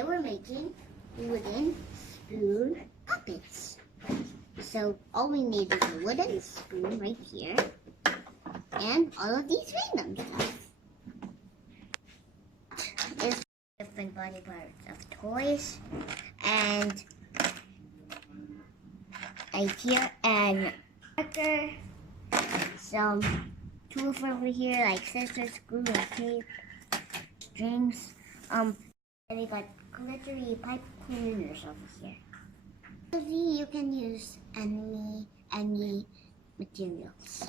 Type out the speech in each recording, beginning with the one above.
Today we're making wooden spoon puppets. So all we need is a wooden spoon right here and all of these random stuff. Is different body parts of toys and right here and marker, some tools over here like scissors, glue, and tape, strings, and we got glittery pipe cleaners over here. You can use any materials.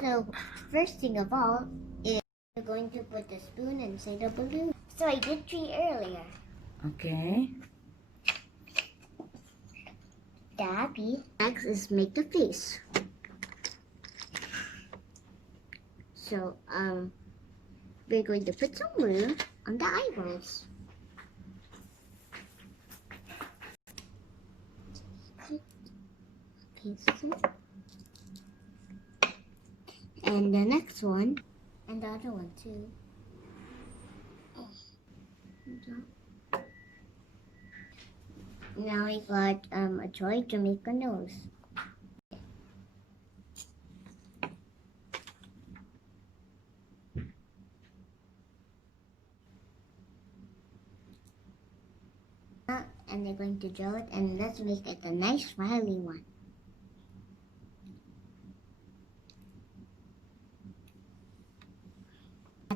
So first thing of all is we're going to put the spoon inside the balloon. So I did 3 earlier. Okay. Next is make the face. So we're going to put some glue on the eyebrows. And the next one, and the other one too. Now we got a toy to make a nose. And they're going to draw it, and let's make it a nice smiley one.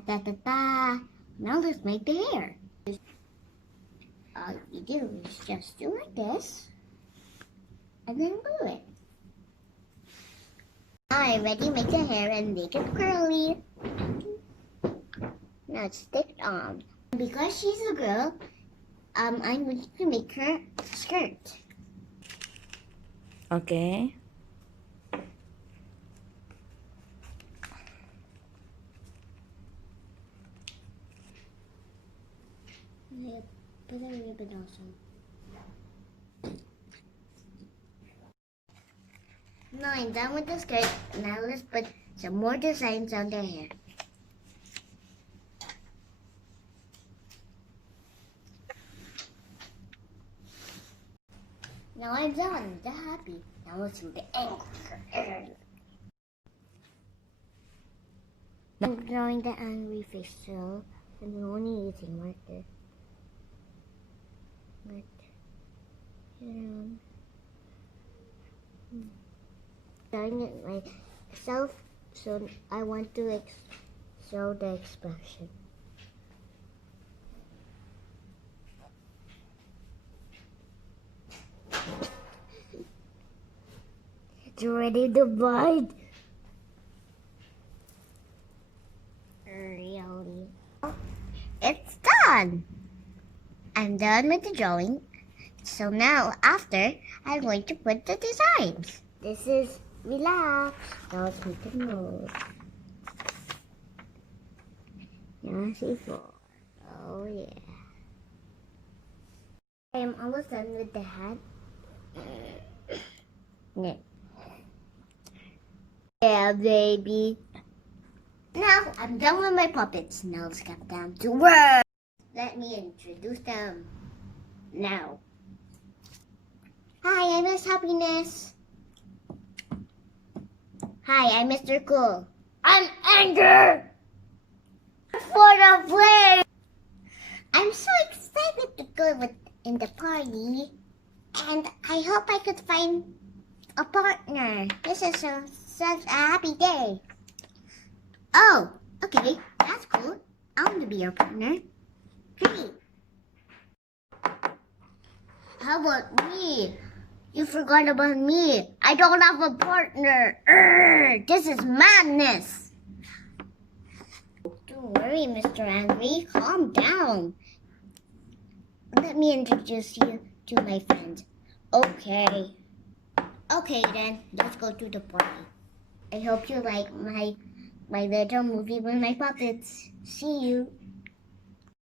Da da da. Now let's make the hair. All you do is just do like this, and then glue it. Now I'm ready to make the hair and make it curly. Now it's stick on. Because she's a girl, I'm going to make her skirt. Okay. Put a ribbon also. Now I'm done with the skirt. Now let's put some more designs on the hair. Now I'm done. I'm happy. Now let's do the angry. I'm drawing the angry face, so I'm only using marker. Drawing it myself, so I want to show the expression. It's ready to bite. Really? It's done. I'm done with the drawing. So now, after, I'm going to put the designs. This is relax. Now let's make the nose. Now see 4. Oh yeah. I am almost done with the head. Yeah, baby. Now I'm done with my puppets. Now let's get down to work. Let me introduce them now. Hi, I'm Miss Happiness. Hi, I'm Mr. Cool. I'm Anger. For the flame. I'm so excited to go in the party, and I hope I could find a partner. This is such a happy day. Oh, okay, that's cool. I want to be your partner. Great. How about me? You forgot about me. I don't have a partner. This is madness. Don't worry, Mr. Angry. Calm down. Let me introduce you to my friends. Okay. Okay then, let's go to the party. I hope you like my little movie with my puppets. See you.